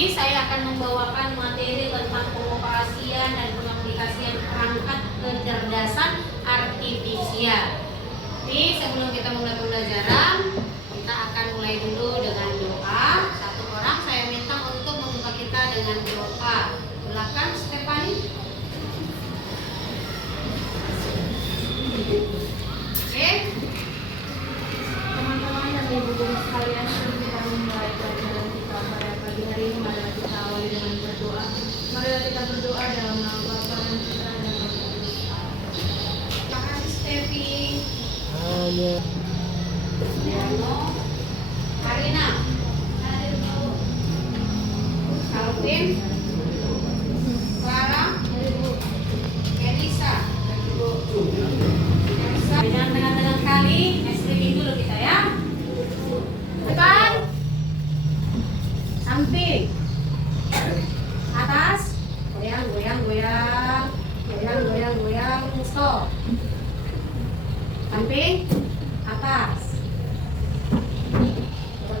ini saya akan membawakan materi tentang pengoperasian dan pengaplikasian perangkat kecerdasan artifisial. Jadi sebelum kita mulai pembelajaran, kita akan mulai dulu dengan doa. Satu orang saya minta untuk membuka kita dengan doa. Silakan Stephanie. Oke. Teman-teman dan ibu guru sekalian, sebelum kita memulai pelajaran kita pada pagi hari ini, marilah kita awali dengan berdoa. Marilah kita berdoa dalam nama Bapa dan Putra dan Roh Kudus. Terima kasih Steffi. Amin. Diano, Karina, Alvin, Clara, Elisa, Elsa. Jangan tengah-tengah kali, streaming dulu kita ya. Depan, samping, atas, goyang, goyang, goyang, goyang, goyang, goyang, stop. Samping, atas.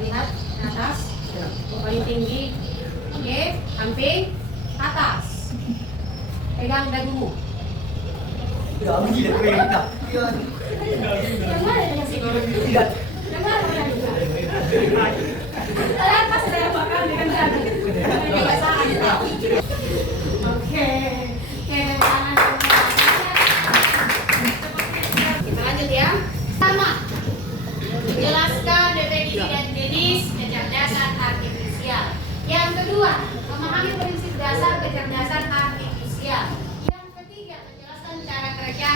Lihat atas, paling tinggi. Oke, samping, atas. Pegang dagumu. Ya, tidak perintah. Yang mana yang sih? Tidak. Yang mana yang pas saya bakal dengan dagu. Oke, kita lanjut ya. Pertama, menjelaskan definisi dan jenis kecerdasan artifisial. Yang kedua, memahami prinsip dasar kecerdasan artifisial. Yang ketiga, menjelaskan cara kerja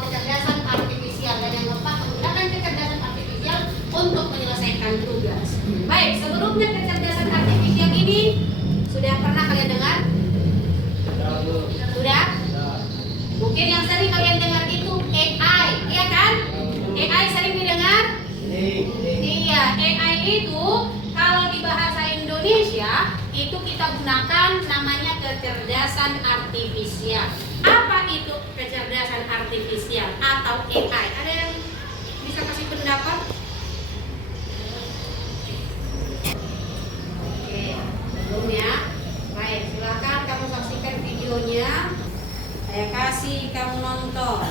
kecerdasan artifisial. Dan yang keempat, menggunakan kecerdasan artifisial untuk menyelesaikan tugas. Baik, sebelumnya kecerdasan artifisial ini sudah pernah kalian dengar? Sudah? Mungkin yang sering kalian dengar itu AI, iya kan? AI sering didengar? Iya, AI itu kalau di bahasa Indonesia itu kita gunakan namanya kecerdasan artifisial. Apa itu kecerdasan artifisial atau AI? Ada yang bisa kasih pendapat? Oke, belum ya? Baik, silakan kamu saksikan videonya. Saya kasih kamu nonton.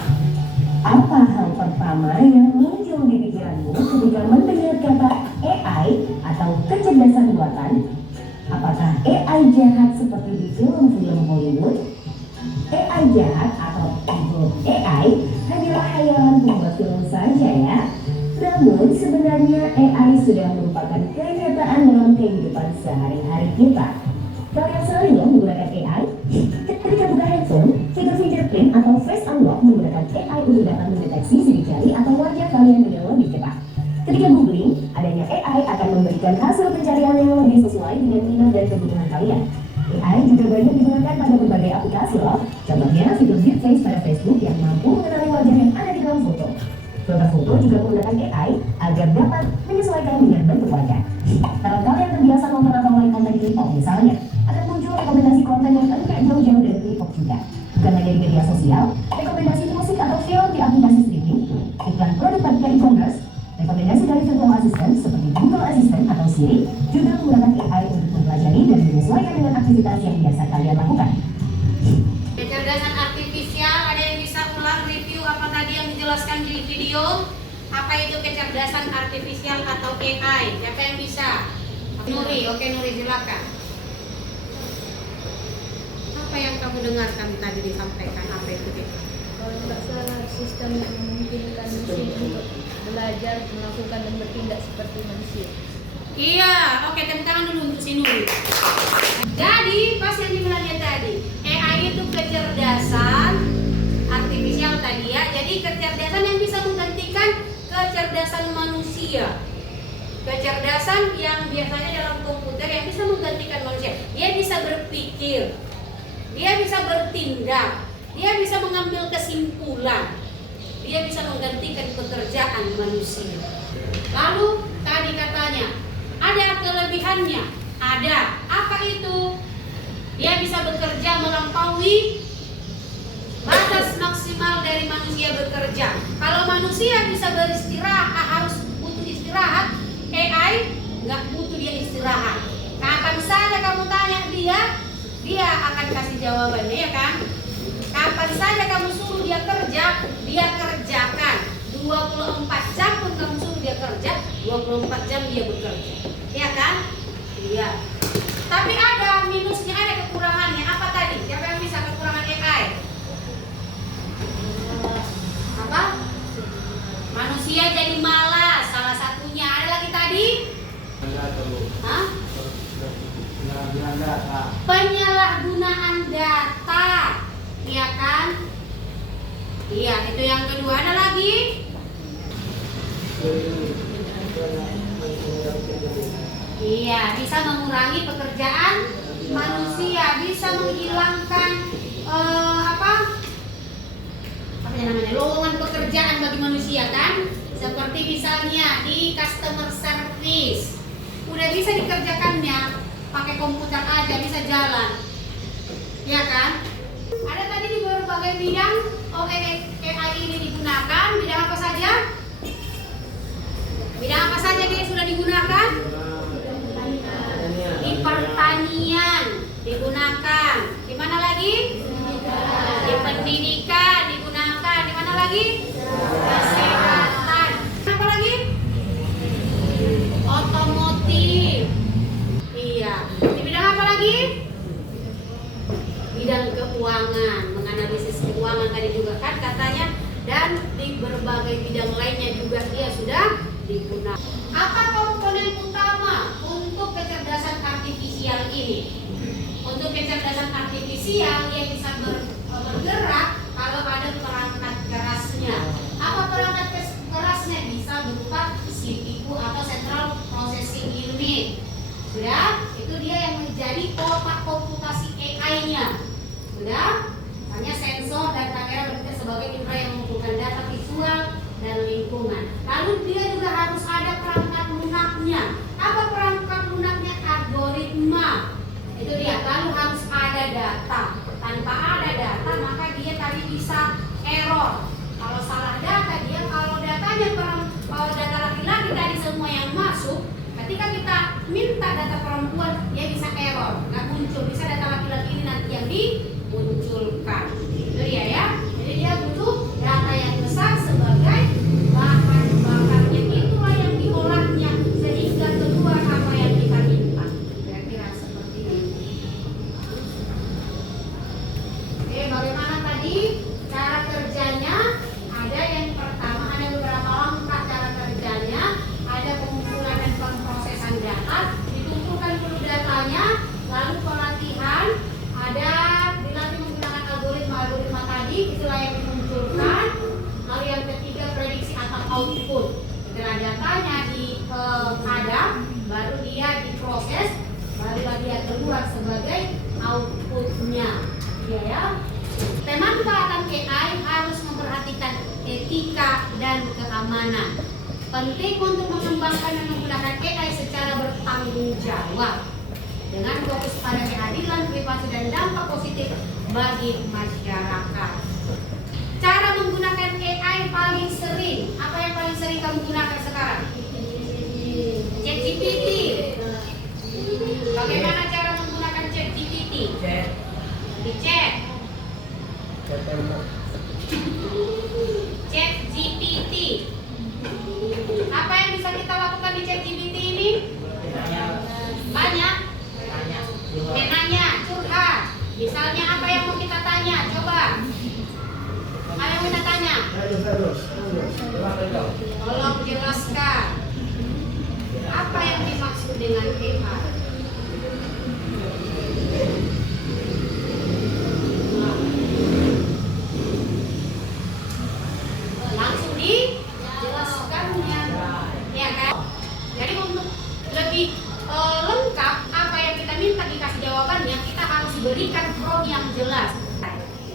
Apa hal pertama yang muncul di pikiranmu ketika mendengar kata AI atau kecerdasan buatan? Apakah AI jahat seperti di film-film Hollywood? AI jahat atau evil AI hanyalah khayalan pembuat film saja ya. Namun sebenarnya AI sudah merupakan kenyataan dalam kehidupan sehari-hari kita. Kalian sering ya menggunakan AI? Ketika buka handphone, fitur fingerprint atau face unlock menggunakan AI untuk dapat mendeteksi sidik jari atau wajah kalian dengan lebih cepat. Ketika googling, adanya AI akan memberikan hasil pencarian yang lebih sesuai dengan minat dan kebutuhan kalian. AI juga banyak digunakan pada berbagai aplikasi loh. Contohnya fitur deepfake pada Facebook yang mampu mengenali wajah yang ada di dalam foto. Filter foto juga menggunakan AI agar dapat menyesuaikan dengan bentuk wajah. Kalau kalian terbiasa nonton atau like konten di TikTok misalnya, akan muncul rekomendasi konten yang enggak jauh-jauh dari TikTok juga. Bukan hanya di media sosial, rekomendasi musik atau film di aplikasi streaming, iklan produk pada e-commerce, rekomendasi dari virtual assistant seperti Google Assistant atau Siri juga menggunakan AI untuk mempelajari dan menyesuaikan dengan aktivitas yang biasa kalian lakukan. Kecerdasan artifisial, ada yang bisa ulang review apa tadi yang dijelaskan di video? Apa itu kecerdasan artifisial atau AI? Siapa yang bisa? Nuri, oke Nuri silakan. Apa yang kamu dengarkan tadi disampaikan? Apa itu? Kalau tidak salah, sistem yang memungkinkan mesin untuk belajar, melakukan dan bertindak seperti manusia. Iya, oke tepuk tangan dulu untuk si Nuri. Jadi pas yang dibilangnya tadi, AI itu kecerdasan artifisial tadi ya. Jadi kecerdasan yang bisa menggantikan kecerdasan manusia. Kecerdasan yang biasanya dalam komputer yang bisa menggantikan manusia. Dia bisa berpikir, dia bisa bertindak, dia bisa mengambil kesimpulan, dia bisa menggantikan pekerjaan manusia. Lalu tadi katanya ada kelebihannya, ada apa itu? Dia bisa bekerja melampaui batas maksimal dari manusia bekerja. Kalau manusia bisa beristirahat, harus butuh istirahat, AI nggak butuh dia istirahat. Kapan dia akan kasih jawabannya, ya kan? Kapan saja kamu suruh dia kerja, dia kerjakan. 24 jam pun kamu suruh dia kerja, 24 jam dia bekerja, ya kan? Iya. Tapi ada minusnya, ada kekurangannya. Apa tadi? Siapa yang bisa kekurangan AI? Apa? Manusia jadi malas, salah satunya. Ada lagi tadi? Hah? Penyalahgunaan data, iya kan? Iya, itu yang kedua. Ada lagi? Iya, bisa mengurangi pekerjaan manusia, bisa menghilangkan apa namanya, lowongan pekerjaan bagi manusia, kan? Seperti misalnya di customer service, udah bisa dikerjakannya pakai komputer aja, bisa jalan, ya kan? Ada tadi di berbagai bidang AI ini digunakan. Bidang apa saja? Bidang apa saja dia sudah digunakan? Di pertanian digunakan. Di mana lagi? Di pendidikan digunakan. Di mana lagi? Kesehatan. Apa lagi? Otomotif. Iya. Di bidang apa lagi? Bidang keuangan, menganalisis keuangan tadi juga kan katanya, dan di berbagai bidang lainnya juga dia sudah digunakan. Apa komponen utama untuk kecerdasan artifisial ini? Untuk kecerdasan artifisial dia bisa bergerak kalau ada perangkat kerasnya. Apa perangkat kerasnya? Bisa berupa CPU atau Central Processing Unit. Sudah, itu dia yang menjadi otak komputasi AI-nya. Sudah, hanya sensor dan kamera bekerja sebagai infra yang mengumpulkan data visual dan lingkungan. Lalu dia juga harus ada perangkat lunaknya. Apa perangkat lunaknya? Algoritma. Itu dia. Lalu harus ada data. Tanpa ada data maka dia tadi bisa error. Kalau salah data dia, kalau data laki-laki tadi semua yang masuk, ketika kita minta data perempuan dia bisa error, nggak muncul. Bisa data laki-laki ini nanti yang dimunculkan. Itu dia, ya. Jadi dia butuh data yang besar sebagai bahan bakarnya, itulah yang diolahnya sehingga keluar apa yang kita minta. Kira-kira seperti ini. Oke, bagaimana tadi cara kerjanya? Ada yang pertama, ada beberapa langkah cara kerjanya. Ada pengumpulan dan pemrosesan data, dikumpulkan dulu datanya, lalu pelatihan, ada dilatih menggunakan algoritma tadi, itulah yang dimunculkan. Lalu yang ketiga, prediksi atau output. Setelah datanya ada, baru dia diproses, barulah dia keluar sebagai outputnya. Ya. Pemanfaatan AI harus memperhatikan etika dan keamanan. Penting untuk mengembangkan dan menggunakan AI secara bertanggung jawab dengan fokus pada keadilan, privasi, dan dampak positif bagi masyarakat. Cara menggunakan AI paling sering, apa yang paling sering kamu gunakan sekarang? ChatGPT. Bagaimana cara menggunakan ChatGPT? Dicek. ChatGPT. Apa yang bisa kita lakukan di ChatGPT ini? Banyak. Nanya, curhat. Misalnya apa yang mau kita tanya? Coba. Apa yang kita tanya? Tolong jelaskan. Apa yang dimaksud dengan AI? Langsung dijelaskannya, ya kan? Jadi untuk lebih lengkap apa yang kita minta dikasih jawabannya, kita harus berikan prompt yang jelas.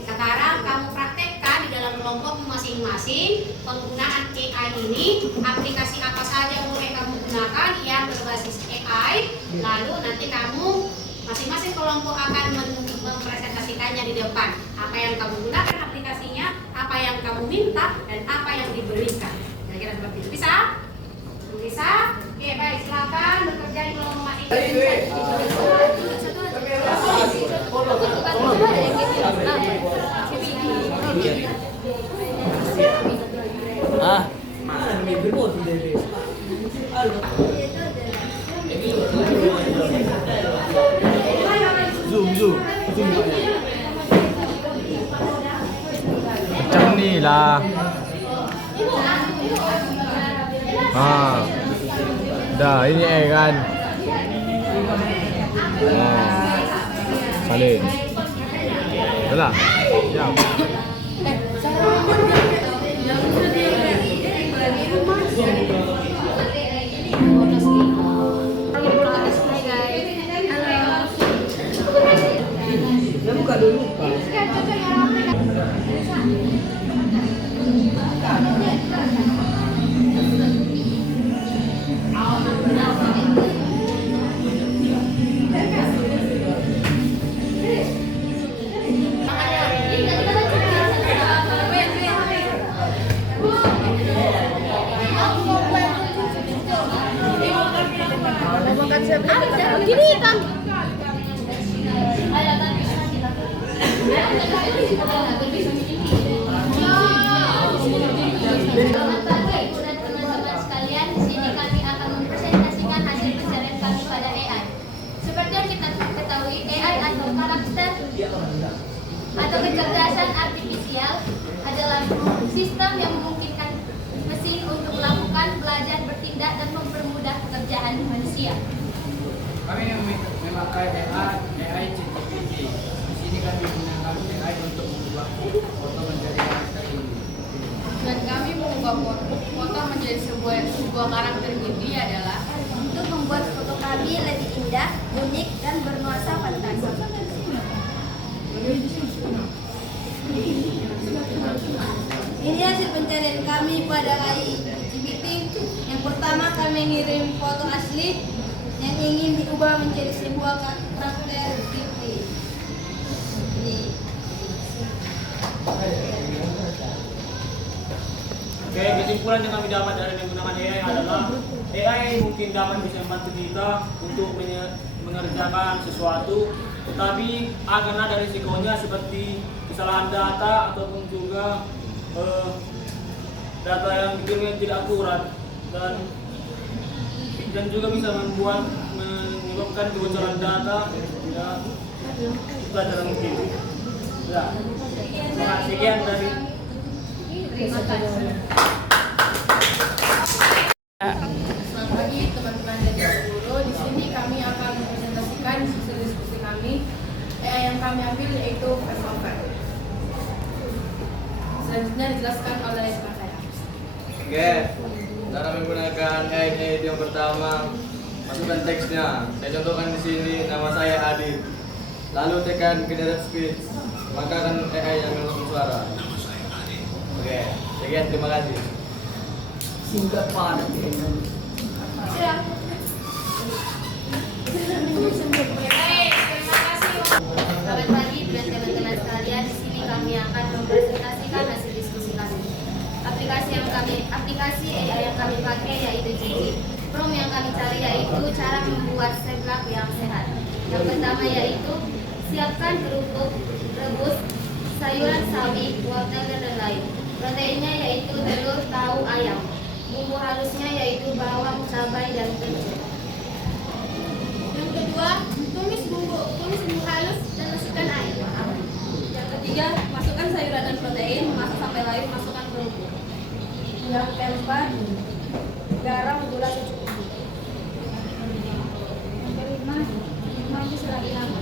Sekarang kamu praktekkan di dalam kelompokmu masing-masing penggunaan AI ini, aplikasi apa saja boleh kamu gunakan yang berbasis AI. Lalu nanti kamu masing-masing kelompok akan mempresentasikannya di depan. Apa yang kamu gunakan aplikasinya, apa yang kamu minta, dan apa yang diberikan. Kira-kira seperti itu. Bisa? Bisa? Oke, baik. Silakan bekerja di kelompok masing-masing. Ah, mana nih berbuat dari? Zoom. Macam ni lah. Dah ini kan. Salin. Dah lah. Siap. Ya buka dulu. Gini kan. Selamat pagi Ibu dan teman-teman sekalian. Di sini kami akan mempresentasikan hasil pencarian kami pada AI. Seperti yang kita ketahui, AI atau karakter atau kecerdasan artifisial adalah sistem yang memungkinkan mesin untuk melakukan, belajar, bertindak, dan mempermudah pekerjaan manusia. Kami yang memakai AI ChatGPT. Di sini kami menggunakan AI untuk mengubah foto menjadi karakter ini. Dan kami mengubah foto menjadi sebuah karakter ini adalah Untuk membuat foto kami lebih indah, unik, dan bernuansa fantasi. Ini hasil pencarian kami pada AI GPT. Yang pertama kami ngirim foto asli yang ingin diubah menjadi sebuah karakter GPT. Ini. Oke, kesimpulan yang kami dapat dari menggunakan AI adalah AI mungkin dapat bisa membantu kita untuk mengerjakan sesuatu, tetapi akan ada risikonya seperti kesalahan data ataupun juga data yang dikirimnya tidak akurat dan juga bisa menyebabkan kebocoran data ya pelajaran mungkin. Ya, sekian dari Selamat pagi teman-teman dan guru. Di sini kami akan mempresentasikan hasil diskusi kami. Yang kami ambil yaitu voiceover. Selanjutnya dijelaskan oleh teman saya. Oke, cara menggunakan AI yang pertama, masukkan teksnya. Saya contohkan di sini, nama saya Adit. Lalu tekan generate speech, maka akan AI yang melakukan suara. Oke, sekian, terima kasih. Singkat padat ya. Selamat pagi dan teman-teman sekalian. Di sini kami akan mempresentasikan hasil diskusi kami. Aplikasi AI yang kami pakai yaitu Gigi. Prompt yang kami cari yaitu cara membuat seblak yang sehat. Yang pertama yaitu siapkan kerupuk, rebus, sayuran sawi, wortel dan lain-lain. Proteinnya yaitu telur, tahu, ayam. Bumbu halusnya yaitu bawang, cabai, dan kencur. Yang kedua, tumis bumbu halus dan masukkan air. Yang ketiga, masukkan sayuran dan protein, masak sampai larut, masukkan kerupuk. Yang keempat, garam, gula secukupnya. Yang kelima, maju selagi lama.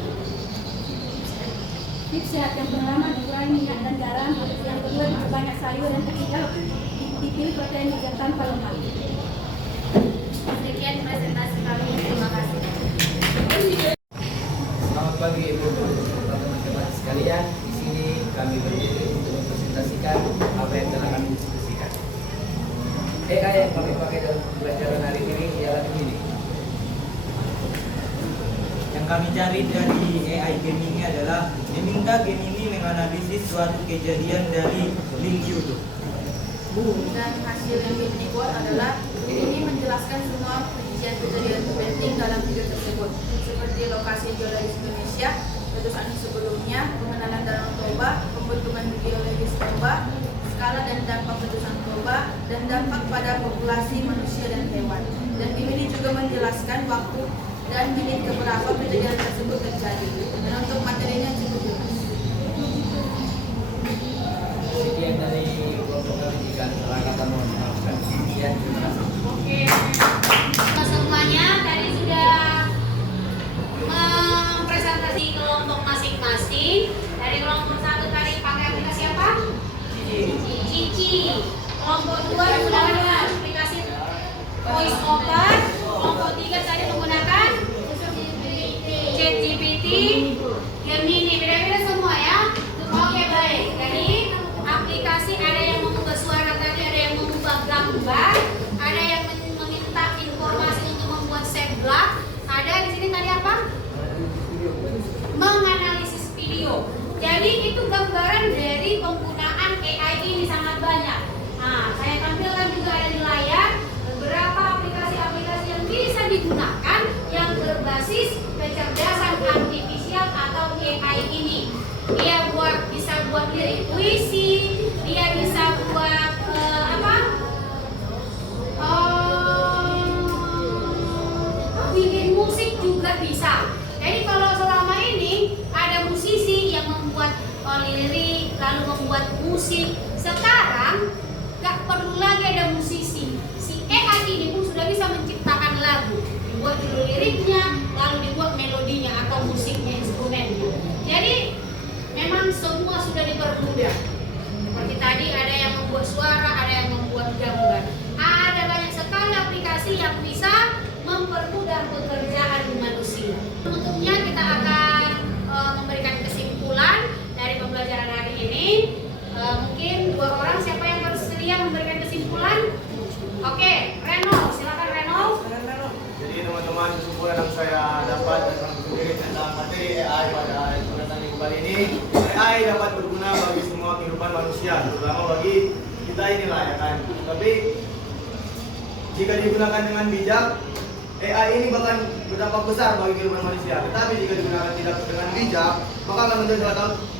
Tips sehat yang pertama, dikurangi minyak dan garam. Yang kedua, diperbanyak sayur. Yang ketiga, dipilih protein yang tanpa lemak. Sekian presentasi kami. Terima kasih. Selamat pagi Ibu dan teman-teman sekalian. Di sini kami berdiri untuk mempresentasikan apa yang telah kami diskusikan. AI yang kami pakai dalam pembelajaran hari ini ialah begini. Yang kami cari dari AI Gemini adalah meminta Gemini menganalisis suatu kejadian dari link YouTube. Dan hasil yang ini buat adalah ini menjelaskan semua kejadian penting dalam video tersebut, seperti lokasi geologis Indonesia, keputusan sebelumnya, pengenalan Danau Toba, pembentukan geologis Toba, skala dan dampak letusan Toba, dan dampak pada populasi manusia dan hewan. Dan tim ini juga menjelaskan waktu dan menit keberapa kejadian tersebut terjadi. Dan untuk materinya cukup jelas. Sekian dari kelompok pendidikan Rakata, mohon maafkan. Sekian, terima kasih. Oke. Semuanya tadi sudah mempresentasi kelompok masing-masing. Dari kelompok 1 tadi pakai aplikasi apa? Cici. Kelompok 2 menggunakan aplikasi Voice Over. Kelompok 3 tadi menggunakan ChatGPT, Gemini. Beda-beda semua ya. Oke, baik. Jadi aplikasi ada yang mengubah suara tadi, ada yang mengubah gambar, ada yang meminta informasi untuk membuat seblak. Ada di sini tadi apa? Menganalisis video. Jadi itu gambaran dari penggunaan AI ini sangat banyak. Nah, saya tampilkan juga ada di layar beberapa aplikasi-aplikasi yang bisa digunakan yang berbasis kecerdasan artifisial atau AI ini. Dia bisa buat lirik puisi, dia bisa buat bikin musik juga bisa. Jadi kalau selama ini ada musisi yang membuat lirik lalu membuat musik, sekarang nggak perlu lagi ada musisi. Si AI ini pun sudah bisa menciptakan lagu, dibuat dulu liriknya, lalu dibuat melodinya atau musiknya, instrumennya. Jadi memang semua sudah dipermudah. Seperti tadi ada yang membuat suara, ada yang membuat gambar. Ada banyak sekali aplikasi yang bisa mempermudah pekerjaan manusia. Untuknya kita akan memberikan kesimpulan dari pembelajaran hari ini. Mungkin 2 orang, siapa yang bersedia memberikan kesimpulan? Oke, Reno, silakan Reno. Jadi teman-teman, kesimpulan yang saya dapat sendiri tentang materi AI pada kesempatan minggu kali ini, AI dapat berguna bagi semua kehidupan manusia, terutama bagi kita inilah ya kan. Tapi jika digunakan dengan bijak, AI ini bahkan berdampak besar bagi kehidupan manusia. Tetapi jika digunakan tidak dengan bijak, maka akan menjadi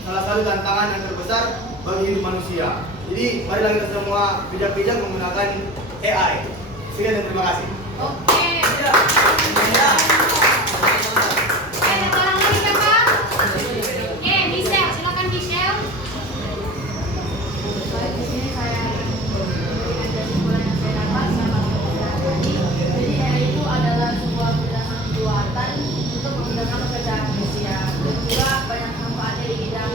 salah satu tantangan yang terbesar bagi hidup manusia. Jadi marilah kita semua bijak-bijak menggunakan AI. Sekian dan terima kasih. Oke. Ada orang lagi kakak? Oke, Michelle, silakan Michelle. Baik, di sini saya akan memberikan kesimpulan yang saya dapat sama pembelajaran tadi. Jadi AI itu adalah sebuah berdasar buatan untuk memudahkan pekerjaan manusia. Dan juga banyak manfaatnya di bidang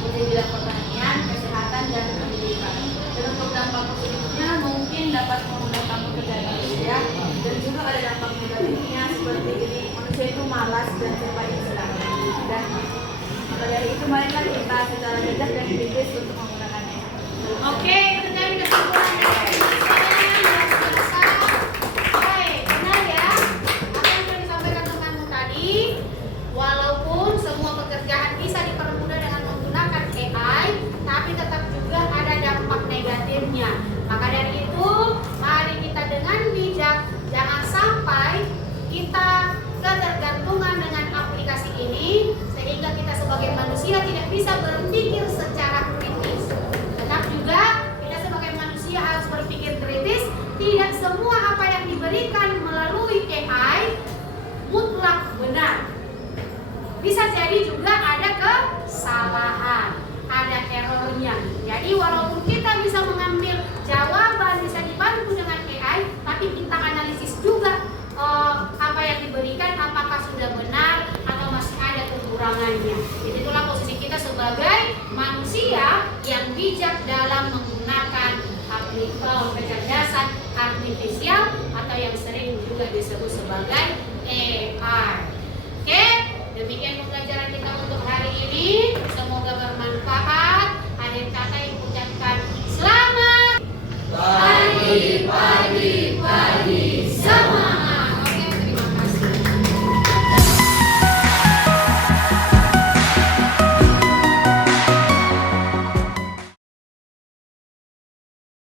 seperti bidang pertanian, kesehatan, dan pendidikan. Dan untuk dampak positifnya mungkin dapat memudahkan pekerjaan manusia. Dan juga ada dampak negatifnya seperti ini, manusia itu malas dan cepat diserang. Dan maka dari itu marilah kita secara bijak dan kritis untuk menggunakan AI. Oke, itu tadi kesimpulan dari saya. Baik, benar ya. Apa yang sudah disampaikan temanmu tadi, walaupun semua pekerjaan bisa dipermudah dengan menggunakan AI, tapi tetap juga ada dampak negatifnya. Maka dari itu, mari kita dengan bijak, jangan sampai kita ketergantungan dengan aplikasi ini sehingga kita sebagai manusia tidak bisa berpikir secara kritis. Tetap juga kita sebagai manusia harus berpikir kritis. Tidak semua apa yang diberikan melalui AI mutlak benar. Bisa jadi juga ada kesalahan, ada errornya. Jadi walaupun kita bisa mengambil jawaban, bisa dibantu dengan AI, tapi kita analisis juga apa yang diberikan, apakah sudah benar atau masih ada kekurangannya. Itulah posisi kita sebagai manusia yang bijak dalam menggunakan aplikasi kecerdasan artifisial atau yang sering juga disebut sebagai